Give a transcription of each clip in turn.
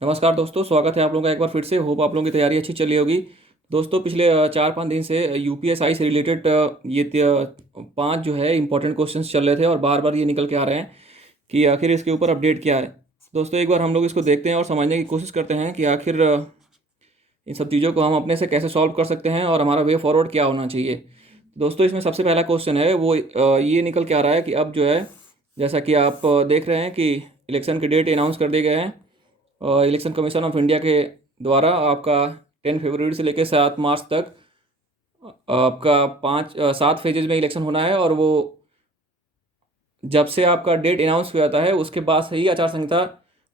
नमस्कार दोस्तों, स्वागत है आप लोगों का एक बार फिर से। होप आप लोगों की तैयारी अच्छी चल रही होगी। दोस्तों, पिछले 4-5 दिन से यूपीएसआई से रिलेटेड ये 5 जो है इंपॉर्टेंट क्वेश्चंस चल रहे थे और बार बार ये निकल के आ रहे हैं कि आखिर इसके ऊपर अपडेट क्या है। दोस्तों, एक बार हम लोग इसको देखते हैं और समझने की कोशिश करते हैं कि आखिर इन सब चीज़ों को हम अपने से कैसे सॉल्व कर सकते हैं और हमारा वे फॉरवर्ड क्या होना चाहिए। दोस्तों, इसमें सबसे पहला क्वेश्चन है वो ये निकल के आ रहा है कि अब जो है, जैसा कि आप देख रहे हैं कि इलेक्शन के डेट अनाउंस कर दिए गए हैं। इलेक्शन कमीशन ऑफ इंडिया के द्वारा आपका 10 फरवरी से लेकर 7 मार्च तक आपका 7 फेजेज में इलेक्शन होना है। और वो जब से आपका डेट अनाउंस हो जाता है उसके बाद से ही आचार संहिता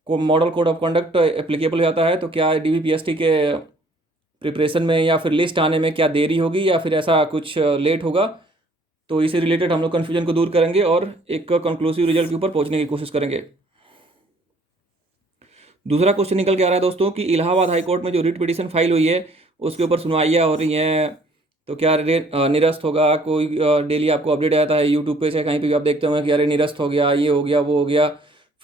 को model code of conduct applicable हो जाता है। तो क्या डीवीपीएसटी के प्रिपरेशन में या फिर लिस्ट आने में क्या देरी होगी या फिर ऐसा कुछ लेट होगा, तो इससे रिलेटेड हम लोग कन्फ्यूजन को दूर करेंगे और एक कंक्लूसिव रिजल्ट के ऊपर पहुंचने की कोशिश करेंगे। दूसरा क्वेश्चन निकल के आ रहा है दोस्तों कि इलाहाबाद हाई कोर्ट में जो रिट पिटीशन फाइल हुई है उसके ऊपर सुनवाइयाँ हो रही हैं, तो क्या निरस्त होगा? कोई डेली आपको अपडेट आता है यूट्यूब पे से कहीं पे भी आप देखते होंगे कि अरे निरस्त हो गया, ये हो गया, वो हो गया,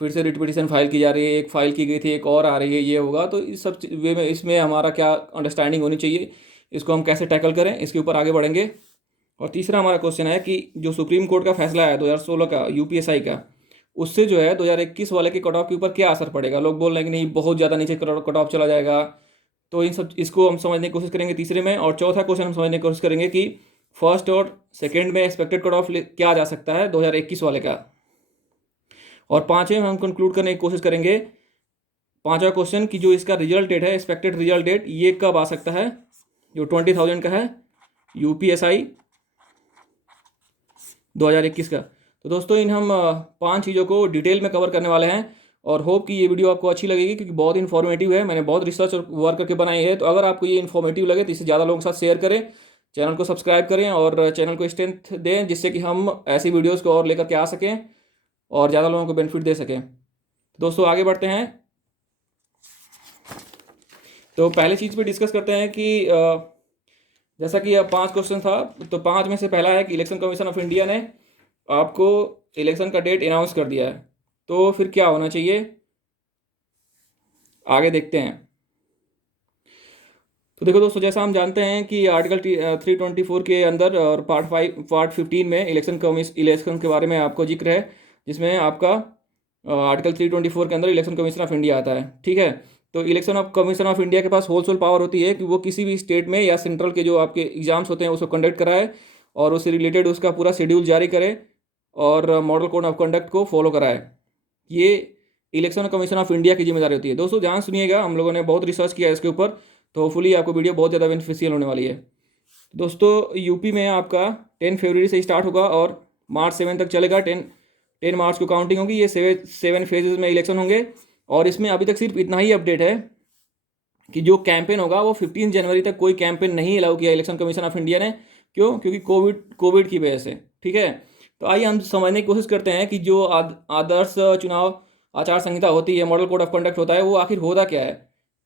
फिर से रिट पिटीशन फाइल की जा रही है, एक फाइल की गई थी, एक और आ रही है, ये होगा। तो इस सब वे में इसमें हमारा क्या अंडरस्टैंडिंग होनी चाहिए, इसको हम कैसे टैकल करें, इसके ऊपर आगे बढ़ेंगे। और तीसरा हमारा क्वेश्चन है कि जो सुप्रीम कोर्ट का फैसला है 2016 का यूपीएसआई का, उससे जो है 2021 वाले के कट ऑफ के ऊपर क्या असर पड़ेगा। लोग बोल रहे हैं कि नहीं, बहुत ज़्यादा नीचे कट ऑफ चला जाएगा। तो इन सब इसको हम समझने की कोशिश करेंगे तीसरे में। और चौथा क्वेश्चन हम समझने की कोशिश करेंगे कि फर्स्ट और सेकंड में एक्सपेक्टेड कट ऑफ क्या जा सकता है 2021 वाले का। और पांचवें में हम कंक्लूड करने की कोशिश करेंगे, पांचवा क्वेश्चन, कि जो इसका रिजल्ट डेट है, एक्सपेक्टेड रिजल्ट डेट, ये कब आ सकता है, जो 20,000 का है यूपीएसआई 2021 का। तो दोस्तों, इन हम 5 चीज़ों को डिटेल में कवर करने वाले हैं और होप कि ये वीडियो आपको अच्छी लगेगी, क्योंकि बहुत इन्फॉर्मेटिव है। मैंने बहुत रिसर्च और वर्क करके बनाई है। तो अगर आपको ये इन्फॉर्मेटिव लगे तो इसे ज़्यादा लोगों के साथ शेयर करें, चैनल को सब्सक्राइब करें और चैनल को स्ट्रेंथ दें, जिससे कि हम ऐसी वीडियोज़ को और लेकर के आ सकें और ज़्यादा लोगों को बेनिफिट दे सकें। दोस्तों, आगे बढ़ते हैं। तो पहले चीज़ पे डिस्कस करते हैं कि जैसा कि अब 5 क्वेश्चन था, तो 5 में से पहला है कि इलेक्शन कमीशन ऑफ इंडिया ने आपको इलेक्शन का डेट अनाउंस कर दिया है, तो फिर क्या होना चाहिए, आगे देखते हैं। तो देखो दोस्तों, जैसा हम जानते हैं कि आर्टिकल 324 के अंदर और पार्ट 15 में इलेक्शन के बारे में आपको जिक्र है, जिसमें आपका आर्टिकल 324 के अंदर इलेक्शन कमीशन ऑफ इंडिया आता है। ठीक है। तो election of commission of India के पास होलसेल पावर होती है कि वो किसी भी स्टेट में या सेंट्रल के जो आपके एग्जाम्स होते हैं उसको कंडक्ट कराए और उससे रिलेटेड उसका पूरा शेड्यूल जारी करे और मॉडल कोड ऑफ कंडक्ट को फॉलो कराए। ये इलेक्शन कमीशन ऑफ इंडिया की जिम्मेदारी होती है। दोस्तों, ध्यान सुनिएगा, हम लोगों ने बहुत रिसर्च किया है इसके ऊपर, तो होपफुली आपको वीडियो बहुत ज़्यादा बेनिफिशियल होने वाली है। दोस्तों, यूपी में आपका 10 फरवरी से स्टार्ट होगा और मार्च 7 तक चलेगा। 10 मार्च को काउंटिंग होगी। ये 7 फेजेज में इलेक्शन होंगे। और इसमें अभी तक सिर्फ इतना ही अपडेट है कि जो कैंपेन होगा वो 15 जनवरी तक कोई कैंपेन नहीं अलाउ किया इलेक्शन कमीशन ऑफ इंडिया ने। क्यों? क्योंकि कोविड की वजह से। ठीक है। तो आइए हम समझने की कोशिश करते हैं कि जो आदर्श चुनाव आचार संहिता होती है, मॉडल कोड ऑफ कंडक्ट होता है, वो आखिर होता क्या है।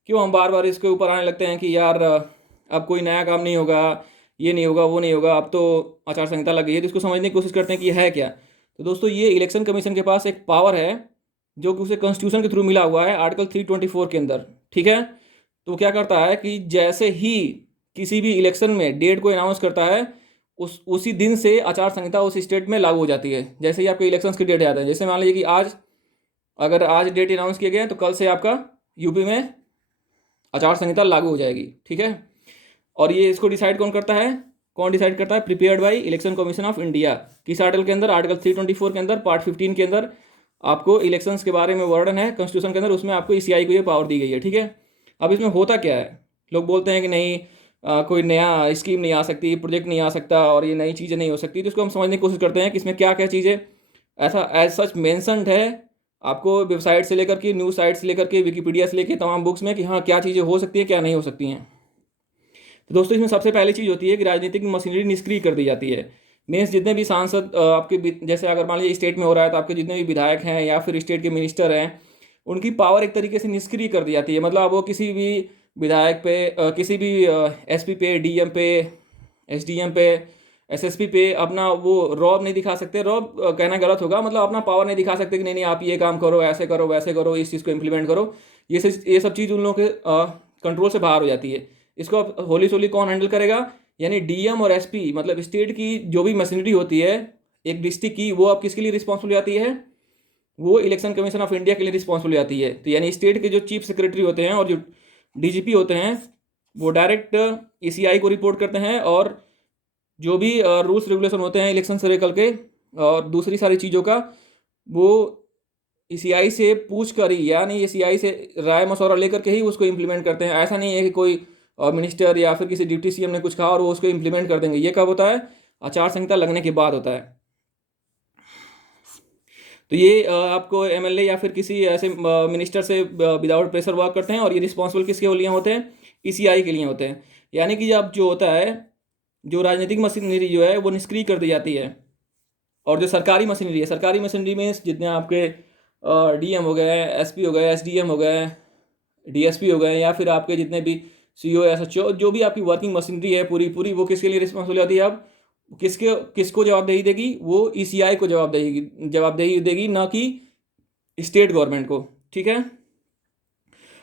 क्यों हम बार बार इसके ऊपर आने लगते हैं कि यार अब कोई नया काम नहीं होगा, ये नहीं होगा, वो नहीं होगा, अब तो आचार संहिता लग गई है। तो इसको समझने की कोशिश करते हैं कि ये है क्या। तो दोस्तों, ये इलेक्शन कमीशन के पास एक पावर है जो कि उसे कॉन्स्टिट्यूशन के थ्रू मिला हुआ है, आर्टिकल 324 के अंदर। ठीक है। तो क्या करता है कि जैसे ही किसी भी इलेक्शन में डेट को अनाउंस करता है, उसी दिन से आचार संहिता उस स्टेट में लागू हो जाती है। जैसे ही आपके इलेक्शंस की डेट आते हैं, जैसे मान लीजिए कि अगर आज डेट अनाउंस किए गए हैं, तो कल से आपका यूपी में आचार संहिता लागू हो जाएगी। ठीक है। और ये इसको डिसाइड कौन करता है? कौन डिसाइड करता है? Prepared by election commission of India. किस आर्टिकल के अंदर? आर्टिकल 324 के अंदर, पार्ट 15 के अंदर आपको इलेक्शंस के बारे में वर्णन है कॉन्स्टिट्यूशन के अंदर, उसमें आपको ईसीआई को ये पावर दी गई है। ठीक है। अब इसमें होता क्या है? लोग बोलते हैं कि नहीं, कोई नया स्कीम नहीं आ सकती, प्रोजेक्ट नहीं आ सकता और ये नई चीज़ें नहीं हो सकती। तो इसको हम समझने की कोशिश करते हैं कि इसमें क्या क्या चीज़ें ऐसा एज सच मैंशनड है आपको वेबसाइट से लेकर के, न्यूज़ साइट से लेकर के, विकीपीडिया से लेकर तमाम बुक्स में, कि हाँ क्या चीज़ें हो सकती हैं, क्या नहीं हो सकती हैं। तो दोस्तों, इसमें सबसे पहली चीज़ होती है कि राजनीतिक मशीनरी निष्क्रिय कर दी जाती है। मीन्स जितने भी सांसद आपके जैसे अगर मान लीजिए स्टेट में हो रहा है, तो आपके जितने भी विधायक हैं या फिर स्टेट के मिनिस्टर हैं, उनकी पावर एक तरीके से निष्क्रिय कर दी जाती है। मतलब वो किसी भी विधायक पे, किसी भी एसपी पे, डीएम पे, एसडीएम पे, एसएसपी पे अपना वो रौब नहीं दिखा सकते। रौब कहना गलत होगा, मतलब अपना पावर नहीं दिखा सकते कि नहीं नहीं आप ये काम करो, ऐसे करो, वैसे करो, इस चीज़ को इम्प्लीमेंट करो। ये सब चीज़ उन लोगों के कंट्रोल से बाहर हो जाती है। इसको अब होली सोली कौन हैंडल करेगा, यानी डीएम और एसपी, मतलब स्टेट की जो भी मशीनरी होती है एक डिस्ट्रिक्ट की, वो अब किसके लिए रिस्पॉन्सिबल जाती है, वो इलेक्शन कमीशन ऑफ इंडिया के लिए रिस्पॉन्सिबल जाती है। तो यानी स्टेट के जो चीफ सेक्रेटरी होते हैं और जो डीजीपी होते हैं वो डायरेक्ट ईसीआई को रिपोर्ट करते हैं, और जो भी रूल्स रेगुलेशन होते हैं इलेक्शन से लेकर के और दूसरी सारी चीज़ों का, वो ईसीआई से पूछ कर ही, यानी ईसीआई से राय मशवरा लेकर के ही उसको इम्प्लीमेंट करते हैं। ऐसा नहीं है कि कोई मिनिस्टर या फिर किसी डिप्टी सीएम ने कुछ कहा और वो उसको इम्प्लीमेंट कर देंगे। ये कब होता है, आचार संहिता लगने के बाद होता है। तो ये आपको एमएलए या फिर किसी ऐसे मिनिस्टर से विदाउट प्रेशर वर्क करते हैं, और ये रिस्पॉन्सिबल किसके लिए होते हैं, ईसीआई के लिए होते हैं। यानी कि जब जो होता है, जो राजनीतिक मशीनरी जो है वो निष्क्रिय कर दी जाती है, और जो सरकारी मशीनरी है, सरकारी मशीनरी में जितने आपके डीएम हो गए, एसपी हो गए, एसडीएम हो गए, डीएसपी हो गए, या फिर आपके जितने भी सीओ एसएचओ, जो भी आपकी वर्किंग मशीनरी है पूरी पूरी, वो किसके लिए रिस्पॉन्सिबल होती है। अब किसको जवाबदेही देगी, वो ईसीआई को जवाबदेही देगी, ना कि स्टेट गवर्नमेंट को। ठीक है।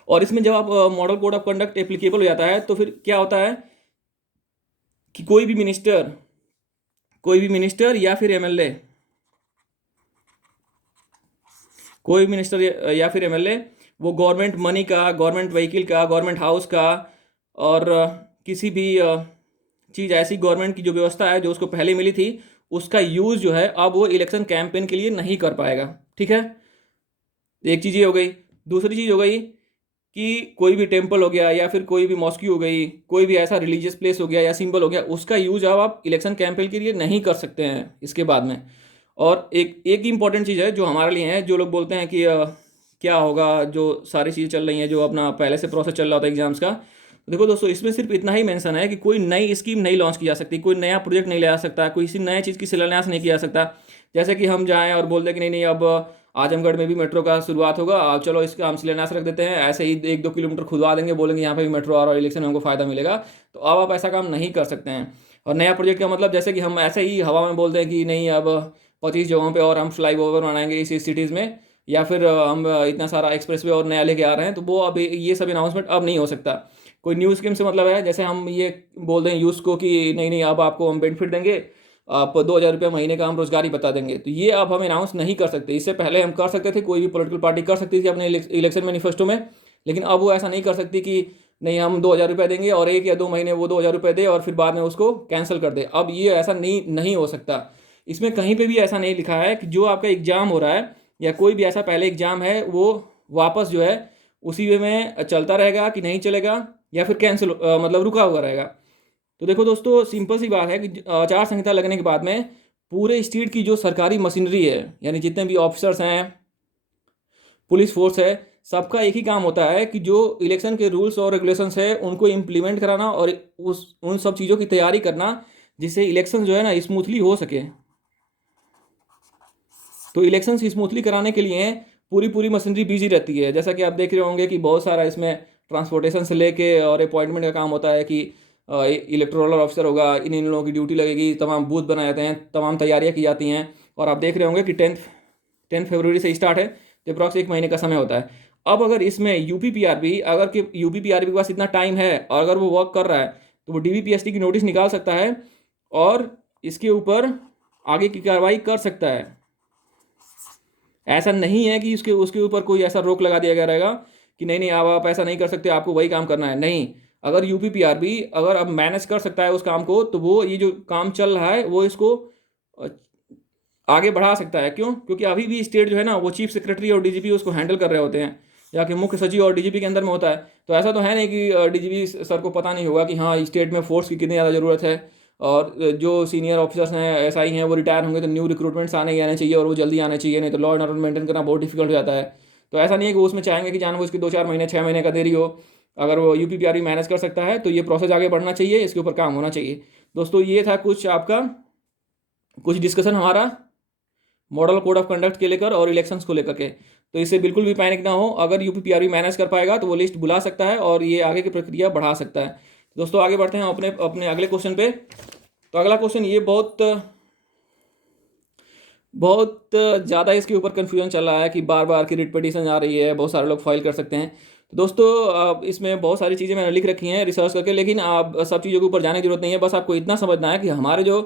और इसमें जब आप model code of conduct applicable हो जाता है तो फिर क्या होता है कि कोई भी मिनिस्टर या फिर एमएलए, कोई मिनिस्टर या फिर एमएलए, वो गवर्नमेंट मनी का, गवर्नमेंट व्हीकल का, गवर्नमेंट हाउस का, और किसी भी चीज़ ऐसी गवर्नमेंट की जो व्यवस्था है जो उसको पहले मिली थी, उसका यूज़ जो है अब वो इलेक्शन कैंपेन के लिए नहीं कर पाएगा। ठीक है। एक चीज़ ये हो गई। दूसरी चीज़ हो गई कि कोई भी टेम्पल हो गया या फिर कोई भी मॉस्की हो गई, कोई भी ऐसा रिलीजियस प्लेस हो गया या सिंबल हो गया, उसका यूज अब आप इलेक्शन कैंपेन के लिए नहीं कर सकते हैं इसके बाद में। और एक इंपॉर्टेंट चीज़ है जो हमारे लिए है, जो लोग बोलते हैं कि क्या होगा, जो सारी चीज़ें चल रही हैं, जो अपना पहले से प्रोसेस चल रहा होता है एग्जाम्स का। तो देखो दोस्तों, इसमें सिर्फ इतना ही मेंशन है कि कोई नई स्कीम नहीं लॉन्च की जा सकती, कोई नया प्रोजेक्ट नहीं लाया सकता, कोई किसी नए चीज़ की शिलान्यास नहीं किया जा सकता। जैसे कि हम जाएँ और बोल दें कि नहीं नहीं, अब आजमगढ़ में भी मेट्रो का शुरुआत होगा, आप चलो इसका हम शिलान्यास रख देते हैं, ऐसे ही 1-2 किलोमीटर खुदवा देंगे, बोलेंगे यहाँ पे भी मेट्रो आ रहा है, इलेक्शन में हमको फायदा मिलेगा। तो अब आप ऐसा काम नहीं कर सकते हैं। और नया प्रोजेक्ट का मतलब, जैसे कि हम ऐसे ही हवा में बोल दें कि नहीं अब 25 जगहों पे और हम फ्लाई ओवर बनाएंगे इस सिटीज़ में, या फिर हम इतना सारा एक्सप्रेसवे और नया लेके आ रहे हैं, तो वो अब ये सब अनाउंसमेंट अब नहीं हो सकता। कोई न्यू स्कीम से मतलब है, जैसे हम ये बोल दें यूथ को कि नहीं नहीं अब आपको हम बेनिफिट देंगे, आप 2,000 रुपये महीने का हम रोजगारी बता देंगे, तो ये अब हम अनाउंस नहीं कर सकते। इससे पहले हम कर सकते थे, कोई भी पॉलिटिकल पार्टी कर सकती थी अपने इलेक्शन मैनिफेस्टो में, लेकिन अब वो ऐसा नहीं कर सकती कि नहीं हम 2,000 रुपये देंगे और 1 या 2 महीने वो 2,000 रुपये दे और फिर बाद में उसको कैंसिल कर दे। अब ये ऐसा नहीं हो सकता। इसमें कहीं पर भी ऐसा नहीं लिखा है कि जो आपका एग्जाम हो रहा है या कोई भी ऐसा पहले एग्जाम है वो वापस जो है उसी वे में चलता रहेगा कि नहीं चलेगा, या फिर कैंसिल मतलब रुका हुआ रहेगा। तो देखो दोस्तों, सिंपल सी बात है कि आचार संहिता लगने के बाद में पूरे स्टेट की जो सरकारी मशीनरी है, यानी जितने भी ऑफिसर्स हैं, पुलिस फोर्स है, सबका एक ही काम होता है कि जो इलेक्शन के रूल्स और रेगुलेशंस है उनको इम्प्लीमेंट कराना और उन सब चीज़ों की तैयारी करना, जिससे इलेक्शन जो है ना स्मूथली हो सके। तो इलेक्शन स्मूथली कराने के लिए पूरी पूरी मशीनरी बिजी रहती है। जैसा कि आप देख रहे होंगे कि बहुत सारा इसमें ट्रांसपोर्टेशन से लेके और अपॉइंटमेंट का काम होता है कि इलेक्टोरल ऑफिसर होगा, इन लोगों की ड्यूटी लगेगी, तमाम बूथ बनाए जाते हैं, तमाम तैयारियां की जाती हैं। और आप देख रहे होंगे कि 10 फरवरी से स्टार्ट है, तो अप्रॉक्स 1 महीने का समय होता है। अब अगर इसमें यूपीपीआरबी, अगर कि यूपीपीआरबी के पास इतना टाइम है और अगर वो वर्क कर रहा है, तो वो डीवीपीएसटी की नोटिस निकाल सकता है और इसके ऊपर आगे की कार्रवाई कर सकता है। ऐसा नहीं है कि उसके उसके ऊपर कोई ऐसा रोक लगा दिया गया रहेगा कि नहीं नहीं अब आप ऐसा नहीं कर सकते, आपको वही काम करना है। नहीं, अगर यूपीपीआरबी अगर अब मैनेज कर सकता है उस काम को, तो वो ये जो काम चल रहा है वो इसको आगे बढ़ा सकता है। क्यों? क्योंकि अभी भी स्टेट जो है ना, वो चीफ सेक्रेटरी और डीजीपी उसको हैंडल कर रहे होते हैं, या कि मुख्य सचिव और डीजीपी के अंदर में होता है। तो ऐसा तो है नहीं कि डीजीपी सर को पता नहीं होगा कि हाँ स्टेट में फोर्स की कितनी ज़्यादा ज़रूरत है, और जो सीनियर ऑफिसर्स हैं एसआई हैं वो रिटायर होंगे तो न्यू रिक्रूटमेंट्स आने ही आने चाहिए और वो जल्दी आने चाहिए, नहीं तो लॉ एंड ऑर्डर मेंटेन करना बहुत डिफिकल्ट हो जाता है। तो ऐसा नहीं है कि वो उसमें चाहेंगे कि जानबूझ के 2-4 महीने 6 महीने का देरी हो। अगर वो यूपीपीआरबी मैनेज कर सकता है तो ये प्रोसेस आगे बढ़ना चाहिए, इसके ऊपर काम होना चाहिए। दोस्तों, ये था कुछ डिस्कशन हमारा मॉडल कोड ऑफ कंडक्ट के लेकर और इलेक्शंस को लेकर के। तो इससे बिल्कुल भी पैनिक ना हो, अगर यूपीपीआरबी मैनेज कर पाएगा तो वो लिस्ट बुला सकता है और ये आगे की प्रक्रिया बढ़ा सकता है। दोस्तों, आगे बढ़ते हैं अपने अपने अगले क्वेश्चन पे। तो अगला क्वेश्चन ये बहुत ज़्यादा इसके ऊपर कन्फ्यूजन चल रहा है कि बार बार की रिट पिटीशन आ रही है, बहुत सारे लोग फाइल कर सकते हैं। तो दोस्तों इसमें बहुत सारी चीज़ें मैंने लिख रखी हैं रिसर्च करके, लेकिन आप सब चीज़ों के ऊपर जाने की जरूरत नहीं है। बस आपको इतना समझना है कि हमारे जो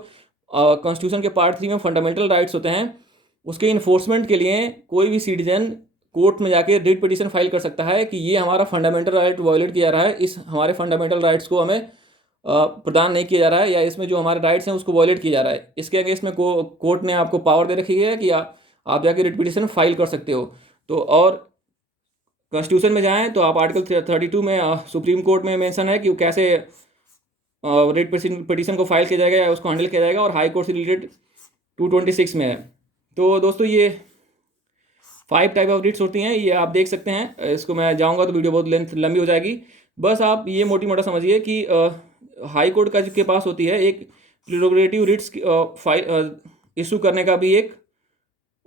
कॉन्स्टिट्यूशन के पार्ट 3 में फंडामेंटल राइट्स होते हैं, उसके इन्फोर्समेंट के लिए कोई भी सिटीजन कोर्ट में जाके रिट पिटीशन फाइल कर सकता है कि ये हमारा फंडामेंटल राइट वायलेट किया जा रहा है, इस हमारे फंडामेंटल राइट्स को हमें प्रदान नहीं किया जा रहा है, या इसमें जो हमारे राइट्स हैं उसको वायलेट किया जा रहा है। इसके अगेंस्ट में कोर्ट ने आपको पावर दे रखी है कि आप जाके रिट पिटीशन फाइल कर सकते हो। तो और कॉन्स्टिट्यूशन में जाएं तो आप आर्टिकल 32 में सुप्रीम कोर्ट में मेंशन है कि वो कैसे रिट पिटीशन को फाइल किया जाएगा या उसको हैंडल किया जाएगा, और हाई कोर्ट से रिलेटेड 226 में है। तो दोस्तों ये 5 टाइप ऑफ रिट्स होती हैं, ये आप देख सकते हैं। इसको मैं जाऊंगा तो वीडियो बहुत लेंथ लंबी हो जाएगी। बस आप ये मोटी मोटा समझिए कि हाई कोर्ट का के पास होती है एक प्रेरोगेटिव रिट्स फाइल इशू करने का भी एक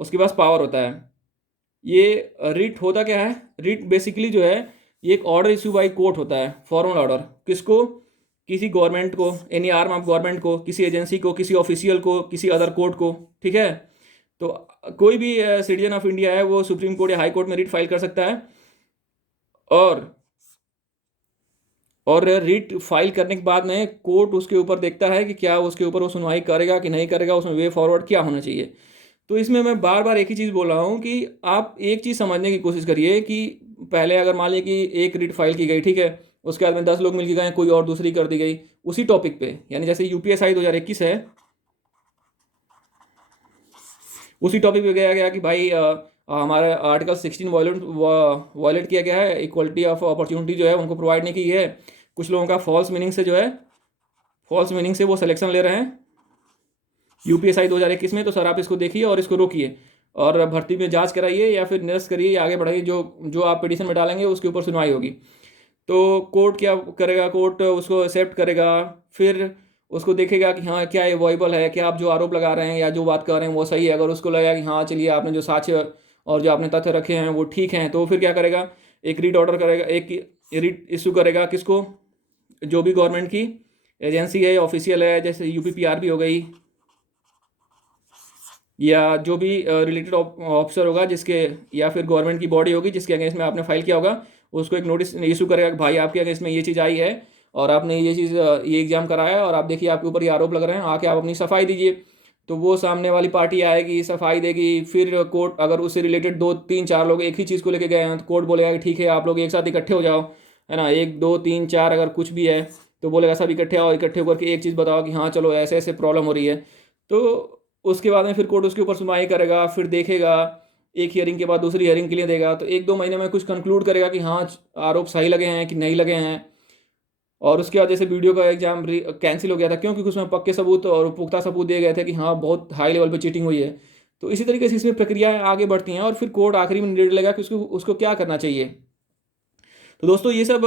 उसके पास पावर होता है। ये रिट होता क्या है? रिट बेसिकली जो है ये एक ऑर्डर इशू बाई कोर्ट होता है, फॉर्मल ऑर्डर। किसको? किसी गवर्नमेंट को, एनी आर्म ऑफ गवर्नमेंट को, किसी एजेंसी को, किसी ऑफिशियल को, किसी अदर कोर्ट को। ठीक है, तो कोई भी सिटीजन ऑफ इंडिया है वो सुप्रीम कोर्ट या हाई कोर्ट में रिट फाइल कर सकता है, और रिट फाइल करने के बाद में कोर्ट उसके ऊपर देखता है कि क्या उसके ऊपर वो सुनवाई करेगा कि नहीं करेगा, उसमें वे फॉरवर्ड क्या होना चाहिए। तो इसमें मैं बार बार एक ही चीज़ बोल रहा हूँ कि आप एक चीज़ समझने की कोशिश करिए कि पहले अगर मान लीजिए कि एक रिट फाइल की गई, ठीक है, उसके बाद में 10 लोग मिल के गए, कोई और दूसरी कर दी गई उसी टॉपिक पे, यानी जैसे यूपीएसआई 2021 है, उसी टॉपिक पे गया गया कि भाई हमारा आर्टिकल 16 वायलेट किया गया है, इक्वलिटी ऑफ अपॉर्चुनिटी जो है उनको प्रोवाइड नहीं की है। कुछ लोगों का फॉल्स मीनिंग से जो है, फॉल्स मीनिंग से वो सिलेक्शन ले रहे हैं यूपीएसआई 2021 में। तो सर आप इसको देखिए और इसको रोकिए और भर्ती में जांच कराइए या फिर निरस्त करिए या आगे बढ़ाइए, जो जो आप पिटीशन में डालेंगे उसके ऊपर सुनवाई होगी। तो कोर्ट क्या करेगा? कोर्ट उसको एक्सेप्ट करेगा, फिर उसको देखेगा कि हाँ क्या ये वॉइबल है, क्या आप जो आरोप लगा रहे हैं या जो बात कर रहे हैं वो सही है। अगर उसको लगेगा कि हाँ चलिए आपने जो साक्ष्य और जो आपने तथ्य रखे हैं वो ठीक हैं, तो फिर क्या करेगा? एक रिट ऑर्डर करेगा, एक रिट इशू करेगा। किसको? जो भी गवर्नमेंट की एजेंसी है, ऑफिशियल है, जैसे यूपीपीआरबी हो गई, या जो भी रिलेटेड ऑफिसर होगा जिसके, या फिर गवर्नमेंट की बॉडी होगी जिसके अगेंस्ट में आपने फाइल किया होगा, उसको एक नोटिस इशू करेगा कि भाई आपके अगेंस्ट में ये चीज़ आई है और आपने ये चीज़ ये एग्जाम कराया और आप देखिए आपके ऊपर ये आरोप लग रहे हैं, आके आप अपनी सफाई दीजिए। तो वो सामने वाली पार्टी आएगी, सफाई देगी, फिर कोर्ट अगर उससे रिलेटेड 2 3 4 लोग एक ही चीज़ को लेके गए हैं तो कोर्ट बोलेगा कि ठीक है आप लोग एक साथ इकट्ठे हो जाओ, है ना, 1 2 3 4 अगर कुछ भी है तो बोलेगा सब इकट्ठे आओ, इकट्ठे होकर के एक चीज़ बताओ कि हाँ चलो ऐसे ऐसे प्रॉब्लम हो रही है। तो उसके बाद में फिर कोर्ट उसके ऊपर सुनवाई करेगा, फिर देखेगा, एक हियरिंग के बाद दूसरी हियरिंग के लिए देगा, तो 1 2 महीने में कुछ कंक्लूड करेगा कि हाँ आरोप सही लगे हैं कि नहीं लगे हैं। और उसके बाद जैसे वीडियो का एग्जाम कैंसिल हो गया था, क्योंकि उसमें पक्के सबूत और पुख्ता सबूत दिए गए थे कि हाँ बहुत हाई लेवल पे चीटिंग हुई है। तो इसी तरीके से इसमें प्रक्रियाएं आगे बढ़ती हैं और फिर कोर्ट आखिरी में निर्णय लेगा कि उसको उसको क्या करना चाहिए। तो दोस्तों ये सब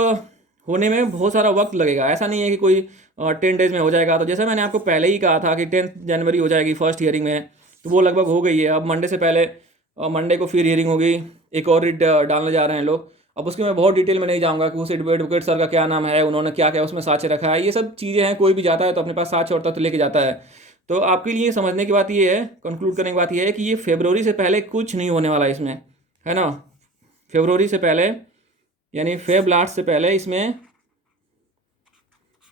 होने में बहुत सारा वक्त लगेगा, ऐसा नहीं है कि कोई 10 डेज में हो जाएगा। तो जैसे मैंने आपको पहले ही कहा था कि 10 जनवरी हो जाएगी फर्स्ट हियरिंग में, तो वो लगभग हो गई है। अब मंडे से पहले, मंडे को फिर हियरिंग होगी, एक और रिट डालने जा रहे हैं लोग। अब उसके मैं बहुत डिटेल में नहीं जाऊंगा कि उस एडवोकेट सर का क्या नाम है, उन्होंने क्या क्या उसमें साक्ष्य रखा है, ये सब चीज़ें हैं। कोई भी जाता है तो अपने पास साक्ष्य और तथ्य लेके जाता है। तो आपके लिए समझने की बात ये है, कंक्लूड करने की बात ये है कि ये फरवरी से पहले कुछ नहीं होने वाला इसमें, है ना। फरवरी से पहले यानी फेब लास्ट से पहले इसमें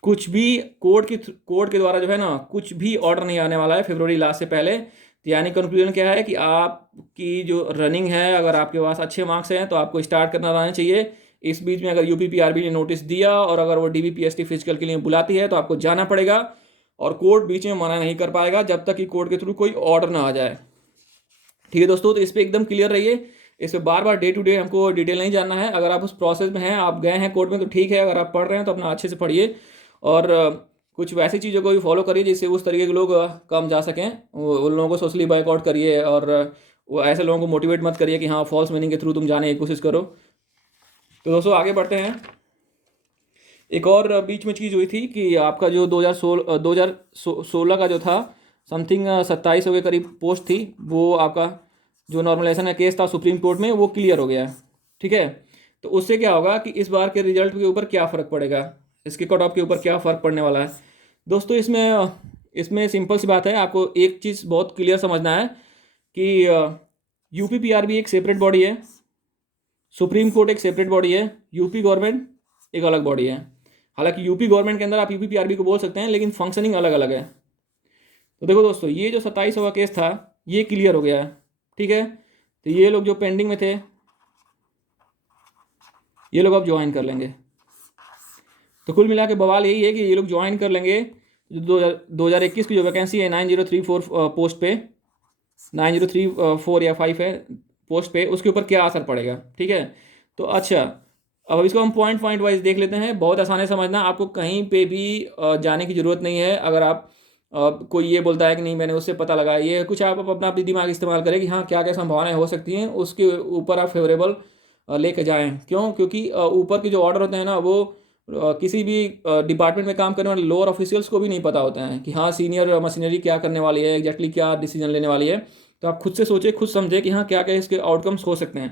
कुछ भी कोर्ट के द्वारा जो है ना कुछ भी ऑर्डर नहीं आने वाला है फरवरी लास्ट से पहले। तो यानी कंक्लूजन क्या है कि आपकी जो रनिंग है, अगर आपके पास अच्छे मार्क्स हैं तो आपको स्टार्ट करना रहना चाहिए। इस बीच में अगर यूपीपीआरबी ने नोटिस दिया और अगर वो डीबीपीएसटी फिजिकल के लिए बुलाती है तो आपको जाना पड़ेगा, और कोर्ट बीच में मना नहीं कर पाएगा जब तक कि कोर्ट के थ्रू कोई ऑर्डर ना आ जाए। ठीक है दोस्तों, तो इस पर एकदम क्लियर रहिए। इस पर बार बार डे टू डे हमको डिटेल नहीं जानना है। अगर आप उस प्रोसेस में हैं, आप गए हैं कोर्ट में, तो ठीक है। अगर आप पढ़ रहे हैं तो अपना अच्छे से पढ़िए और कुछ वैसी चीज़ों को भी फॉलो करिए जिससे उस तरीके के लोग कम जा सकें। उन लोगों को सोशली बाइकआउट करिए और वो ऐसे लोगों को मोटिवेट मत करिए कि हाँ फॉल्स मीनिंग के थ्रू तुम जाने की कोशिश करो। तो दोस्तों आगे बढ़ते हैं। एक और बीच में चीज़ हुई थी कि आपका जो 2016 का जो था समथिंग 2700 के करीब पोस्ट थी, वो आपका जो नॉर्मलाइजेशन का केस था सुप्रीम कोर्ट में वो क्लियर हो गया है। ठीक है, तो उससे क्या होगा कि इस बार के रिजल्ट के ऊपर क्या फ़र्क पड़ेगा, इसके कट ऑफ के ऊपर क्या फ़र्क पड़ने वाला है। दोस्तों इसमें सिंपल सी बात है, आपको एक चीज़ बहुत क्लियर समझना है कि यूपीपीआरबी एक सेपरेट बॉडी है सुप्रीम कोर्ट एक सेपरेट बॉडी है, यूपी गवर्नमेंट एक अलग बॉडी है। हालांकि यूपी गवर्नमेंट के अंदर आप यूपीपीआरबी को बोल सकते हैं, लेकिन फंक्शनिंग अलग अलग है। तो देखो दोस्तों, ये जो 2700 का केस था ये क्लियर हो गया है, ठीक है। तो ये लोग जो पेंडिंग में थे ये लोग अब ज्वाइन कर लेंगे। तो कुल मिला के बवाल यही है कि ये लोग ज्वाइन कर लेंगे। जो 2021 की जो वैकेंसी है 9034 पोस्ट पे, 9034 या 5 है पोस्ट पे, उसके ऊपर क्या असर पड़ेगा, ठीक है। तो अच्छा, अब इसको हम पॉइंट पॉइंट वाइज देख लेते हैं। बहुत आसान है समझना, आपको कहीं पे भी जाने की ज़रूरत नहीं है। अगर आप कोई ये बोलता है कि नहीं मैंने उससे पता लगाया, ये कुछ आप अपना अपनी दिमाग इस्तेमाल करें कि हाँ क्या क्या संभावनाएं हो सकती हैं, उसके ऊपर आप फेवरेबल लेके जाएं। क्यों? क्योंकि ऊपर के जो ऑर्डर होते हैं ना, वो किसी भी डिपार्टमेंट में काम करने वाले लोअर ऑफिशियल्स को भी नहीं पता होता है कि हाँ सीनियर मशीनरी क्या करने वाली है, एग्जैक्टली क्या डिसीजन लेने वाली है। तो आप खुद से सोचें, खुद समझें कि हाँ क्या क्या इसके आउटकम्स हो सकते हैं।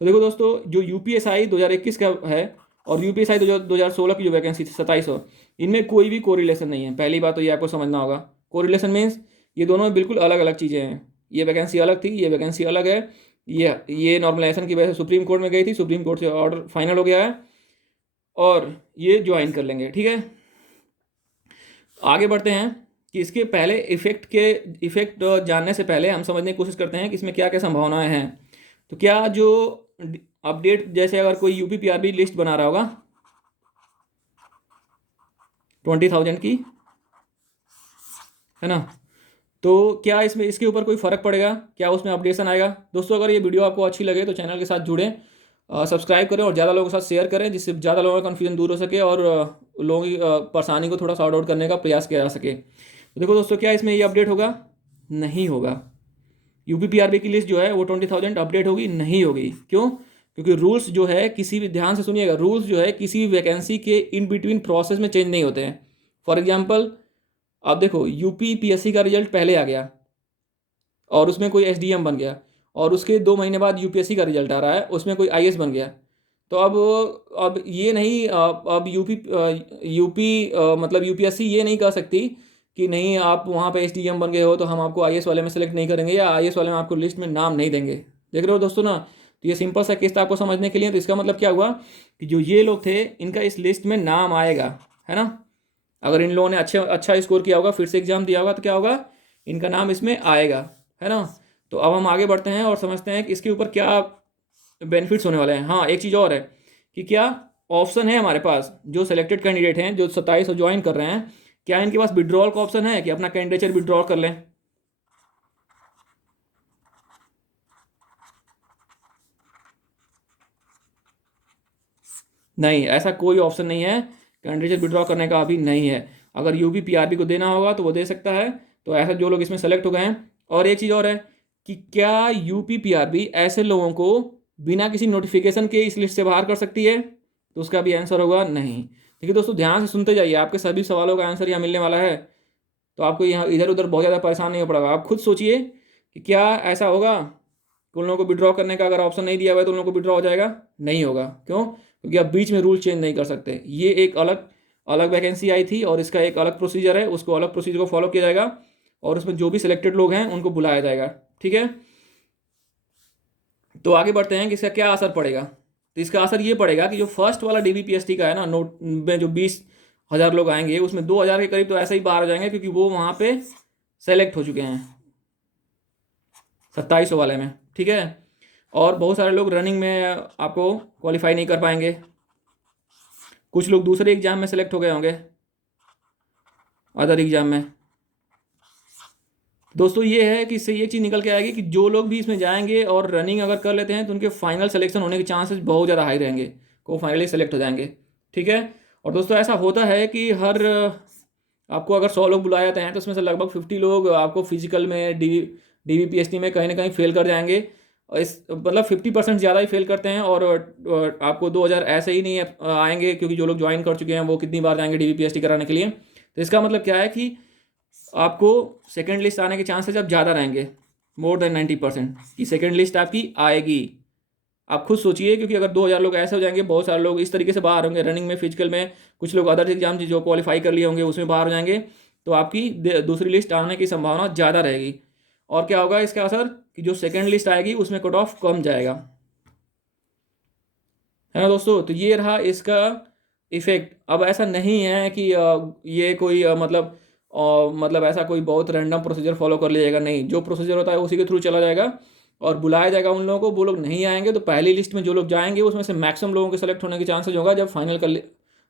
तो देखो दोस्तों, जो यूपीएसआई 2021 का है और यूपीएसआई 2016 की जो वैकेंसी थी 2700, इनमें कोई भी कोरिलेशन नहीं है। पहली बात तो ये आपको समझना होगा। कोरिलेशन मीन्स ये दोनों बिल्कुल अलग अलग चीज़ें हैं। ये वैकेंसी अलग थी, ये वैकेंसी अलग है। ये नॉर्मलाइजेशन की वजह से सुप्रीम कोर्ट में गई थी, सुप्रीम कोर्ट से ऑर्डर फाइनल हो गया है और ये ज्वाइन कर लेंगे, ठीक है। आगे बढ़ते हैं कि इसके पहले इफेक्ट जानने से पहले हम समझने की कोशिश करते हैं कि इसमें क्या क्या संभावनाएं हैं। तो क्या जो अपडेट, जैसे अगर कोई यूपीपीआरबी लिस्ट बना रहा होगा 20,000 की, है ना, तो क्या इसमें इसके ऊपर कोई फ़र्क पड़ेगा, क्या उसमें अपडेशन आएगा? दोस्तों अगर ये वीडियो आपको अच्छी लगे तो चैनल के साथ जुड़ें, सब्सक्राइब करें और ज़्यादा लोगों के साथ शेयर करें, जिससे ज़्यादा लोगों का कन्फ्यूजन दूर हो सके और लोगों की परेशानी को थोड़ा सॉर्ट आउट करने का प्रयास किया जा सके। तो देखो दोस्तों, क्या इसमें ये अपडेट होगा? नहीं होगा। यूपीपीआरबी की लिस्ट जो है वो 20,000 अपडेट होगी नहीं होगी। क्यों? क्योंकि रूल्स जो है किसी भी, ध्यान से सुनिएगा, रूल्स जो है किसी भी वैकेंसी के इन बिटवीन प्रोसेस में चेंज नहीं होते हैं। फॉर एग्जाम्पल आप देखो, यूपीपीएससी का रिजल्ट पहले आ गया और उसमें कोई एसडीएम बन गया, और उसके 2 महीने बाद यूपीएससी का रिजल्ट आ रहा है, उसमें कोई आईएएस बन गया। तो अब ये नहीं, अब यूपी मतलब यूपीएससी ये नहीं कह सकती कि नहीं आप वहाँ पे एसडीएम बन गए हो तो हम आपको आईएएस वाले में सेलेक्ट नहीं करेंगे या आईएएस वाले में आपको लिस्ट में नाम नहीं देंगे। देख रहे हो दोस्तों ना। तो ये सिंपल सा केस था आपको समझने के लिए। तो इसका मतलब क्या हुआ कि जो ये लोग थे इनका इस लिस्ट में नाम आएगा, है ना। अगर इन लोगों ने अच्छा स्कोर किया होगा, फिर से एग्जाम दिया होगा, तो क्या होगा, इनका नाम इसमें आएगा, है ना। तो अब हम आगे बढ़ते हैं और समझते हैं कि इसके ऊपर क्या बेनिफिट्स होने वाले हैं। हाँ, एक चीज़ और है कि क्या ऑप्शन है हमारे पास, जो सिलेक्टेड कैंडिडेट हैं जो 27 ज्वाइन कर रहे हैं, क्या इनके पास विड्रॉल का ऑप्शन है कि अपना कैंडिडेचर विड्रॉ कर लें? नहीं, ऐसा कोई ऑप्शन नहीं है, कैंडिडेचर विड्रॉ करने का अभी नहीं है। अगर यूपीपीआरबी को देना होगा तो वो दे सकता है। तो ऐसा जो लोग इसमें सेलेक्ट हो गए हैं। और एक चीज़ और है कि क्या यूपीपीआरबी ऐसे लोगों को बिना किसी नोटिफिकेशन के इस लिस्ट से बाहर कर सकती है? तो उसका भी आंसर होगा नहीं। देखिए दोस्तों, ध्यान से सुनते जाइए, आपके सभी सवालों का आंसर यहाँ मिलने वाला है। तो आपको यहाँ इधर उधर बहुत ज़्यादा परेशान नहीं हो पड़ेगा। आप खुद सोचिए कि क्या ऐसा होगा कि उन लोगों को विड्रॉ करने का अगर ऑप्शन नहीं दिया हुआ है तो उन लोगों को विड्रॉ हो जाएगा? नहीं होगा। क्यों? क्योंकि आप बीच में रूल चेंज नहीं कर सकते। ये एक अलग अलग वैकेंसी आई थी और इसका एक अलग प्रोसीजर है, उसको अलग प्रोसीजर को फॉलो किया जाएगा और उसमें जो भी सिलेक्टेड लोग हैं उनको बुलाया जाएगा, ठीक है। तो आगे बढ़ते हैं कि इसका क्या असर पड़ेगा। तो इसका असर ये पड़ेगा कि जो फर्स्ट वाला डीबीपीएसटी का है ना, नोट में जो 20,000 लोग आएंगे उसमें 2,000 के करीब तो ऐसे ही बाहर हो जाएंगे, क्योंकि वो वहाँ पे सेलेक्ट हो चुके हैं 2700 वाले में, ठीक है। और बहुत सारे लोग रनिंग में आपको क्वालिफाई नहीं कर पाएंगे। कुछ लोग दूसरे एग्जाम में सेलेक्ट हो गए होंगे, अदर एग्जाम में। दोस्तों ये है कि इससे ये चीज़ निकल के आएगी कि जो लोग भी इसमें जाएंगे और रनिंग अगर कर लेते हैं तो उनके फाइनल सिलेक्शन होने के चांसेस बहुत ज़्यादा हाई रहेंगे, को फाइनली सेलेक्ट हो जाएंगे, ठीक है। और दोस्तों ऐसा होता है कि हर आपको अगर 100 लोग बुलाए जाते हैं तो उसमें से लगभग 50 लोग आपको फिजिकल में डीबीपीएसटी में कहीं ना कहीं फेल कर जाएंगे। इस मतलब 50% ज़्यादा ही फेल करते हैं और आपको 2,000 ऐसे ही नहीं आएंगे, क्योंकि जो लोग ज्वाइन कर चुके हैं वो कितनी बार जाएंगे डीबीपीएसटी कराने के लिए। तो इसका मतलब क्या है कि आपको सेकेंड लिस्ट आने के चांसेस अब ज़्यादा रहेंगे, मोर देन 90% की सेकेंड लिस्ट आपकी आएगी। आप खुद सोचिए, क्योंकि अगर 2,000 लोग ऐसे हो जाएंगे, बहुत सारे लोग इस तरीके से बाहर होंगे रनिंग में, फिजिकल में, कुछ लोग अदर एग्जाम जो क्वालिफाई कर लिए होंगे उसमें बाहर हो जाएंगे, तो आपकी दूसरी लिस्ट आने की संभावना ज़्यादा रहेगी। और क्या होगा इसका असर कि जो सेकेंड लिस्ट आएगी उसमें कट ऑफ कम जाएगा। है ना दोस्तों। तो ये रहा इसका इफेक्ट। अब ऐसा नहीं है कि ये कोई मतलब ऐसा कोई बहुत रैंडम प्रोसीजर फॉलो कर लिया जाएगा, नहीं, जो प्रोसीजर होता है उसी के थ्रू चला जाएगा और बुलाया जाएगा उन लोगों को। वो लोग नहीं आएंगे तो पहली लिस्ट में जो लोग जाएंगे उसमें से मैक्सिमम लोगों के सेलेक्ट होने के चांसेस होगा जब फाइनल का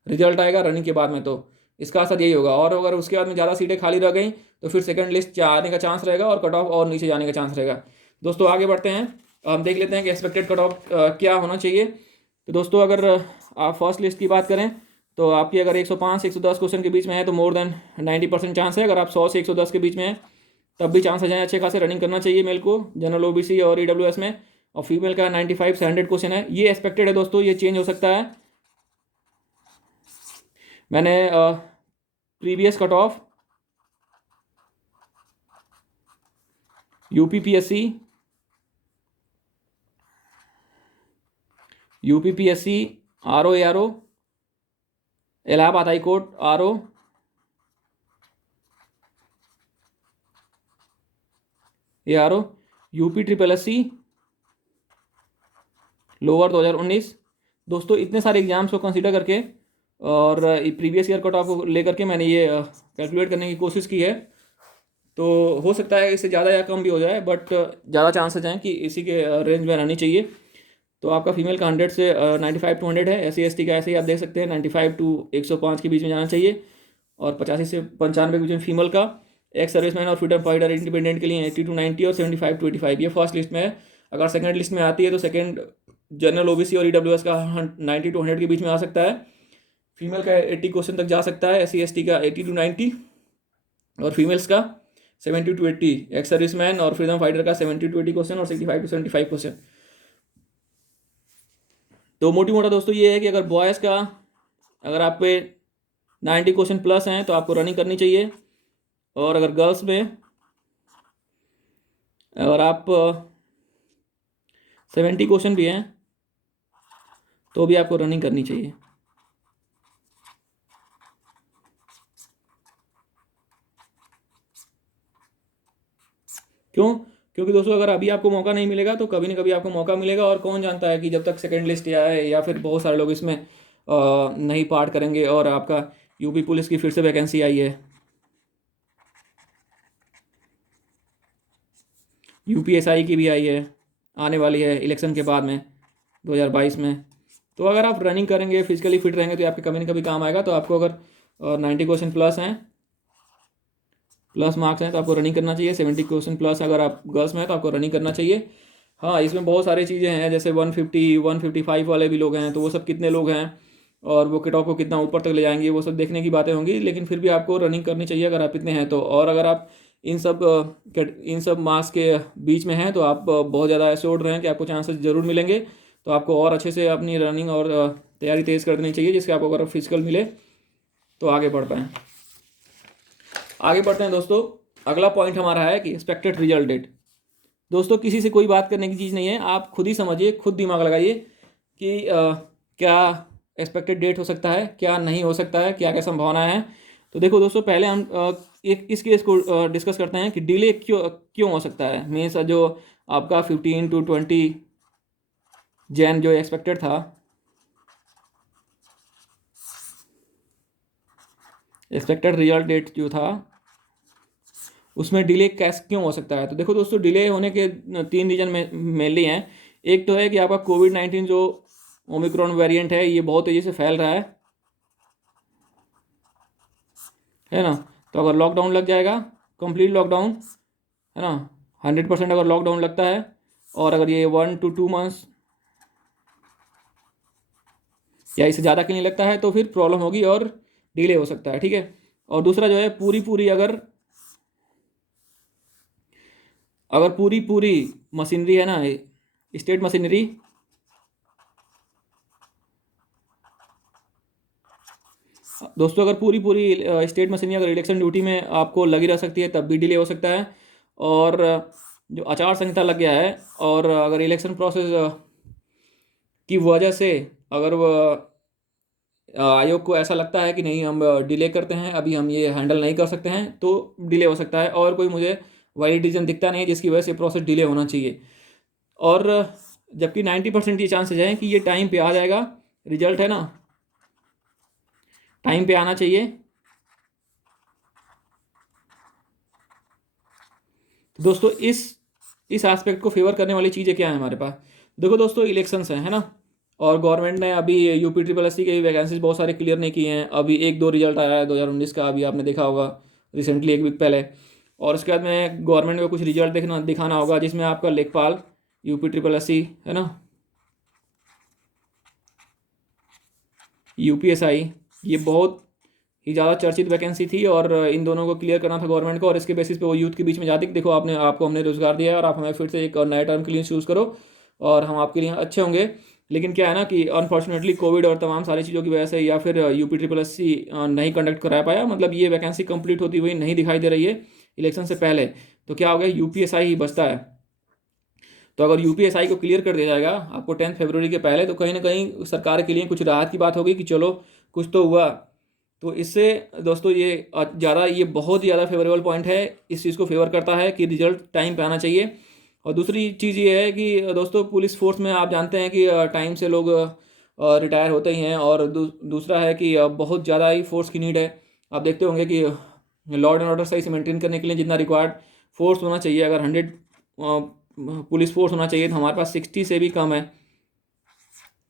रिजल्ट आएगा रनिंग के बाद में, तो इसका असर यही होगा। और अगर उसके बाद में ज़्यादा सीटें खाली रह गई तो फिर सेकंड लिस्ट आने का चांस रहेगा और कट ऑफ और नीचे जाने का चांस रहेगा। दोस्तों आगे बढ़ते हैं, हम देख लेते हैं कि एक्सपेक्टेड कट ऑफ क्या होना चाहिए। तो दोस्तों अगर आप फर्स्ट लिस्ट की बात करें तो आपकी अगर 105 से 110 क्वेश्चन के बीच में है तो मोर देन 90% चांस है। अगर आप 100 से 110 के बीच में है तब भी चांस है, अच्छे खासे रनिंग करना चाहिए मेल को जनरल ओबीसी और ईडब्ल्यूएस में। और फीमेल का 95 से 100 क्वेश्चन है, ये एक्सपेक्टेड है दोस्तों, ये चेंज हो सकता है। मैंने previous cut off UPPSC RO ARO Allahabad high court RO ARO UP triple SC lower 2019। दोस्तों इतने सारे एग्जाम्स को कंसीडर करके और प्रीवियस ईयर कट ऑफ को लेकर के मैंने ये कैलकुलेट करने की कोशिश की है। तो हो सकता है इससे ज़्यादा या कम भी हो जाए, बट ज़्यादा चांसेस हैं कि इसी के रेंज में रहनी चाहिए। तो आपका फीमेल का 100 से 95 टू 100 है, SC ST का ऐसे ही आप देख सकते हैं 95 टू 105 के बीच में जाना चाहिए। और 85 से 95 के बीच में फीमेल का। एक्स सर्विसमैन और फ्रीडम फाइटर इंडिपेंडेंट के लिए 80 टू 90 और 75 टू 85 ये फर्स्ट लिस्ट में है। अगर सेकंड लिस्ट में आती है तो सेकंड जनरल ओबीसी और ईडब्ल्यूएस का 90 टू 100 के बीच में आ सकता है। फीमेल का 80 क्वेश्चन तक जा सकता है, SC ST का 80 टू 90 और फीमेल्स का 70 टू 80, एक्स सर्विसमैन और फ्रीडम फाइटर का 70 टू 80 क्वेश्चन और 65 टू 75 क्वेश्चन। तो मोटी मोटा दोस्तों ये है कि अगर बॉयज़ का अगर आप पे 90 क्वेश्चन प्लस हैं तो आपको रनिंग करनी चाहिए। और अगर गर्ल्स में अगर आप 70 क्वेश्चन भी हैं तो भी आपको रनिंग करनी चाहिए। क्यों? क्योंकि दोस्तों अगर अभी आपको मौका नहीं मिलेगा तो कभी ना कभी आपको मौका मिलेगा। और कौन जानता है कि जब तक सेकंड लिस्ट आए या फिर बहुत सारे लोग इसमें नहीं पार्ट करेंगे। और आपका यूपी पुलिस की फिर से वैकेंसी आई है, यूपीएसआई की भी आई है, आने वाली है इलेक्शन के बाद में 2022 में। तो अगर आप रनिंग करेंगे, फिजिकली फिट रहेंगे तो आपके कभी ना कभी काम आएगा। तो आपको अगर 90 क्वेश्चन प्लस हैं, प्लस मार्क्स हैं तो आपको रनिंग करना चाहिए। 70 क्वेश्चन प्लस अगर आप गर्ल्स में हैं तो आपको रनिंग करना चाहिए। हाँ, इसमें बहुत सारी चीज़ें हैं, जैसे 150 155 वाले भी लोग हैं, तो वो सब कितने लोग हैं और वो कट ऑफ को कितना ऊपर तक ले जाएंगे, वो सब देखने की बातें होंगी। लेकिन फिर भी आपको रनिंग करनी चाहिए अगर आप इतने हैं तो। और अगर आप इन सब मार्क्स के बीच में हैं तो आप बहुत ज़्यादा एश्योर्ड रहें कि आपको चांसेस ज़रूर मिलेंगे। तो आपको और अच्छे से अपनी रनिंग और तैयारी तेज़ कर देनी चाहिए, जिससे आपको अगर फिजिकल मिले तो आगे बढ़ पाएँ। आगे बढ़ते हैं दोस्तों, अगला पॉइंट हमारा है कि एक्सपेक्टेड रिजल्ट डेट। दोस्तों किसी से कोई बात करने की चीज़ नहीं है, आप खुद ही समझिए, खुद दिमाग लगाइए कि क्या एक्सपेक्टेड डेट हो सकता है, क्या नहीं हो सकता है, क्या क्या संभावना है। तो देखो दोस्तों, पहले हम एक इस केस को डिस्कस करते हैं कि डिले क्यों हो सकता है। मीन्स जो आपका 15 टू 20 जैन जो एक्सपेक्टेड था, एक्सपेक्टेड रिजल्ट डेट जो था उसमें डिले कैसे क्यों हो सकता है। तो देखो दोस्तों, डिले होने के 3 रीजन में मेनली हैं। एक तो है कि आपका कोविड-19 जो ओमिक्रॉन वेरिएंट है ये बहुत तेज़ी से फैल रहा है ना। तो अगर लॉकडाउन लग जाएगा, कंप्लीट लॉकडाउन, है ना, 100% अगर लॉकडाउन लगता है और अगर ये 1 to 2 मंथ्स या इससे ज़्यादा के लिए लगता है तो फिर प्रॉब्लम होगी और डिले हो सकता है, ठीक है। और दूसरा जो है पूरी अगर पूरी मशीनरी है ना, स्टेट मशीनरी दोस्तों, अगर पूरी स्टेट मशीनरी अगर इलेक्शन ड्यूटी में आपको लगी रह सकती है तब भी डिले हो सकता है। और जो आचार संहिता लग गया है और अगर इलेक्शन प्रोसेस की वजह से अगर आयोग को ऐसा लगता है कि नहीं हम डिले करते हैं, अभी हम ये हैंडल नहीं कर सकते हैं, तो डिले हो सकता है। और कोई मुझे वैलिड रीज़न दिखता नहीं जिसकी वजह से प्रोसेस डिले होना चाहिए। और जबकि 90% ये चांसेज हैं कि ये टाइम पे आ जाएगा। रिजल्ट है ना, टाइम पे आना चाहिए। तो दोस्तों इस एस्पेक्ट को फेवर करने वाली चीज़ें क्या है हमारे पास? देखो दोस्तों, इलेक्शंस हैं, है ना, और गवर्नमेंट ने अभी यूपी ट्रिपल एस सी के वैकेंसीज बहुत सारे क्लियर नहीं किए हैं। अभी एक दो रिजल्ट आया है 2019 का, अभी आपने देखा होगा रिसेंटली, एक वीक पहले। और उसके बाद में गवर्नमेंट को कुछ रिजल्ट दिखाना होगा, जिसमें आपका लेखपाल यूपी ट्रिपल एस सी, है ना, यूपीएसआई, ये बहुत ही ज़्यादा चर्चित वैकेंसी थी और इन दोनों को क्लियर करना था गवर्नमेंट को। और इसके बेसिस पे वो यूथ के बीच में जाती कि देखो आपको हमने रोजगार दिया है और आप हमें फिर से एक नए टर्म के लिए चूज़ करो और हम आपके लिए अच्छे होंगे। लेकिन क्या है ना कि अनफॉर्चुनेटली कोविड और तमाम सारी चीज़ों की वजह से या फिर यूपी ट्रिपल एस सी नहीं कंडक्ट करा पाया, मतलब ये वैकेंसी कंप्लीट होती हुई नहीं दिखाई दे रही है इलेक्शन से पहले। तो क्या हो गया, यूपीएसआई ही बचता है। तो अगर यूपीएसआई को क्लियर कर दिया जाएगा आपको 10 फरवरी के पहले, तो कहीं ना कहीं सरकार के लिए कुछ राहत की बात होगी कि चलो कुछ तो हुआ। तो इससे दोस्तों ये ज़्यादा, ये बहुत ही ज़्यादा फेवरेबल पॉइंट है, इस चीज़ को फेवर करता है कि रिजल्ट टाइम पे आना चाहिए। और दूसरी चीज़ ये है कि दोस्तों पुलिस फोर्स में आप जानते हैं कि टाइम से लोग रिटायर होते ही हैं। और दूसरा है कि बहुत ज़्यादा ही फोर्स की नीड है। आप देखते होंगे कि लॉ एंड ऑर्डर सही से मेंटेन करने के लिए जितना रिक्वायर्ड फोर्स होना चाहिए, अगर 100 पुलिस फोर्स होना चाहिए, तो हमारे पास 60 से भी कम है।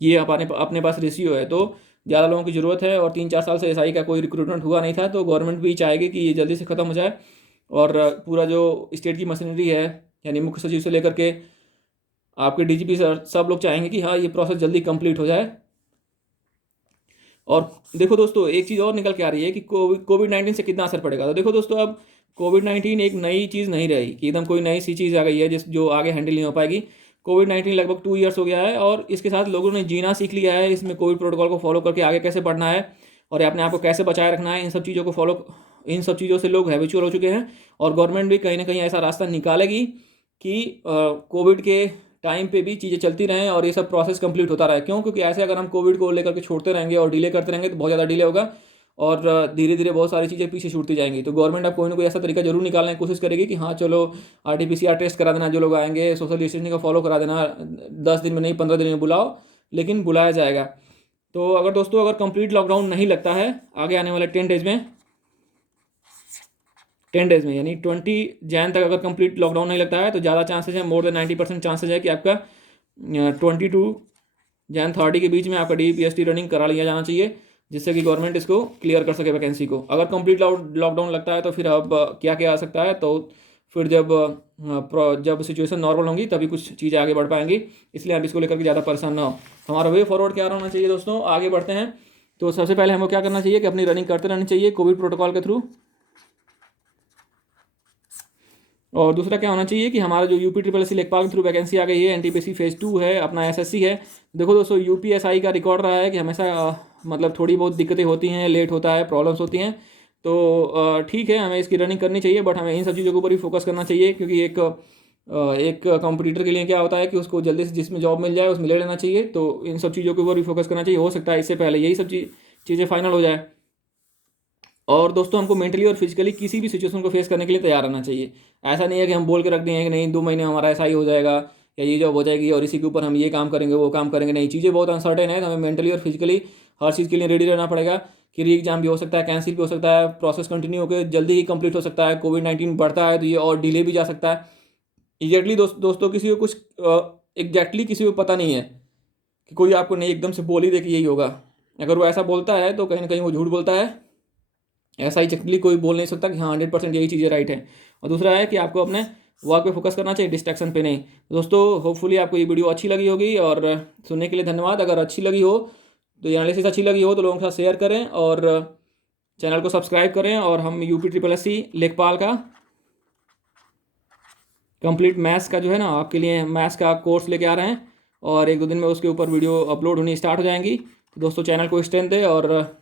ये अपने पास रेशियो है। तो ज़्यादा लोगों की ज़रूरत है। और 3-4 साल से एसआई का कोई रिक्रूटमेंट हुआ नहीं था, तो गवर्नमेंट भी चाहेगी कि ये जल्दी से ख़त्म हो जाए। और पूरा जो स्टेट की मशीनरी है, यानी मुख्य सचिव से लेकर के आपके डीजीपी सर, सब लोग चाहेंगे कि हाँ ये प्रोसेस जल्दी कंप्लीट हो जाए। और देखो दोस्तों, एक चीज़ और निकल के आ रही है कि कोविड-19 से कितना असर पड़ेगा। तो देखो दोस्तों, अब कोविड-19 एक नई चीज़ नहीं रही कि एकदम कोई नई सी चीज़ आ गई है जो आगे हैंडल नहीं हो पाएगी। कोविड-19 लगभग 2 ईयर्स हो गया है और इसके साथ लोगों ने जीना सीख लिया है। इसमें कोविड प्रोटोकॉल को फॉलो करके आगे कैसे बढ़ना है और अपने आप को कैसे बचाए रखना है, इन सब चीज़ों से लोग हैबिचुअल हो चुके हैं। और गवर्नमेंट भी कहीं ना कहीं ऐसा रास्ता निकालेगी कि कोविड के टाइम पे भी चीज़ें चलती रहें और ये सब प्रोसेस कंप्लीट होता रहे। क्यों? क्योंकि ऐसे अगर हम कोविड को लेकर के छोड़ते रहेंगे और डिले करते रहेंगे तो बहुत ज़्यादा डिले होगा और धीरे धीरे बहुत सारी चीज़ें पीछे छूटती जाएंगी। तो गवर्नमेंट अब कोई ना कोई ऐसा तरीका जरूर निकालने की कोशिश करेगी कि हाँ चलो आरटीपीसीआर टेस्ट करा देना, जो लोग आएंगे सोशल डिस्टेंसिंग का फॉलो करा देना, 10 दिन में नहीं 15 दिन में बुलाओ, लेकिन बुलाया जाएगा। तो अगर दोस्तों, अगर कंप्लीट लॉकडाउन नहीं लगता है आगे आने वाले 10 डेज में, यानी 20 जैन तक अगर कंप्लीट लॉकडाउन नहीं लगता है, तो ज़्यादा चांसेस है, मोर देन 90% चांसेस है कि आपका 22 जैन 30 के बीच में आपका डीपीएसटी रनिंग करा लिया जाना चाहिए, जिससे कि गवर्नमेंट इसको क्लियर कर सके वैकेंसी को। अगर कंप्लीट लॉकडाउन लगता है तो फिर अब क्या क्या आ सकता है, तो फिर जब सिचुएशन नॉर्मल होंगी तभी कुछ चीज़ें आगे बढ़ पाएंगी। इसलिए आप इसको लेकर के ज़्यादा परेशान ना हो। हमारा वे फॉरवर्ड क्या होना चाहिए दोस्तों, आगे बढ़ते हैं। तो सबसे पहले हमको क्या करना चाहिए कि अपनी रनिंग करते रहनी चाहिए कोविड प्रोटोकॉल के थ्रू। और दूसरा क्या होना चाहिए कि हमारा जो यूपी ट्रिपल एस लेखपाल के थ्रू वैकेंसी आ गई है, एनटीपीसी फेज़ 2 है, अपना एसएससी है। देखो दोस्तों, यूपीएसआई का रिकॉर्ड रहा है कि हमेशा मतलब थोड़ी बहुत दिक्कतें होती हैं, लेट होता है, प्रॉब्लम्स होती हैं। तो ठीक है, हमें इसकी रनिंग करनी चाहिए, बट हमें इन सब चीज़ों के ऊपर भी फोकस करना चाहिए। क्योंकि एक कंपटीटर के लिए क्या होता है कि उसको जल्दी से जिसमें जॉब मिल जाए उसमें ले लेना चाहिए। तो इन सब चीज़ों के ऊपर भी फोकस करना चाहिए। हो सकता है इससे पहले यही सब चीज़ें फाइनल हो जाए। और दोस्तों, हमको मेंटली और फिजिकली किसी भी सिचुएशन को फेस करने के लिए तैयार रहना चाहिए। ऐसा नहीं है कि हम बोल के रख दिए हैं कि नहीं 2 महीने हमारा ऐसा ही हो जाएगा या ये जॉब हो जाएगी और इसी के ऊपर हम ये काम करेंगे वो काम करेंगे। नहीं, चीज़ें बहुत अनसर्टेन है, तो हमें मेंटली और फिजिकली हर चीज़ के लिए रेडी रहना पड़ेगा कि री एग्जाम भी हो सकता है, कैंसिल भी हो सकता है, प्रोसेस कंटिन्यू होकर जल्दी ही कंप्लीट हो सकता है। कोविड-19 बढ़ता है तो ये और डिले भी जा सकता है। एग्जैक्टली दोस्तों, किसी को कुछ एग्जैक्टली किसी को पता नहीं है कि कोई आपको नहीं एकदम से बोल ही दे कि यही होगा। अगर वो ऐसा बोलता है तो कहीं ना कहीं वो झूठ बोलता है। ऐसा ही चकली कोई बोल नहीं सकता कि हाँ 100% यही चीज़ें राइट है। और दूसरा है कि आपको अपने वर्क पे फोकस करना चाहिए, डिस्ट्रैक्शन पे नहीं। दोस्तों, होपफुली आपको ये वीडियो अच्छी लगी होगी और सुनने के लिए धन्यवाद। अगर अच्छी लगी हो तो ये एनालिसिस अच्छी लगी हो तो लोगों के साथ शेयर करें और चैनल को सब्सक्राइब करें। और हम यूपी ट्रिपल एस सी लेखपाल का कंप्लीट मैथ्स का जो है ना आपके लिए मैथ्स का कोर्स लेके आ रहे हैं और 1-2 दिन में उसके ऊपर वीडियो अपलोड होनी स्टार्ट हो जाएंगी। तो दोस्तों, चैनल को स्ट्रेंथ दें और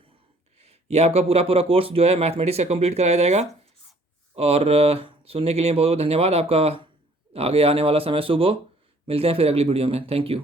ये आपका पूरा कोर्स जो है मैथमेटिक्स का कंप्लीट कराया जाएगा। और सुनने के लिए बहुत बहुत धन्यवाद आपका। आगे आने वाला समय शुभ हो। मिलते हैं फिर अगली वीडियो में। Thank you.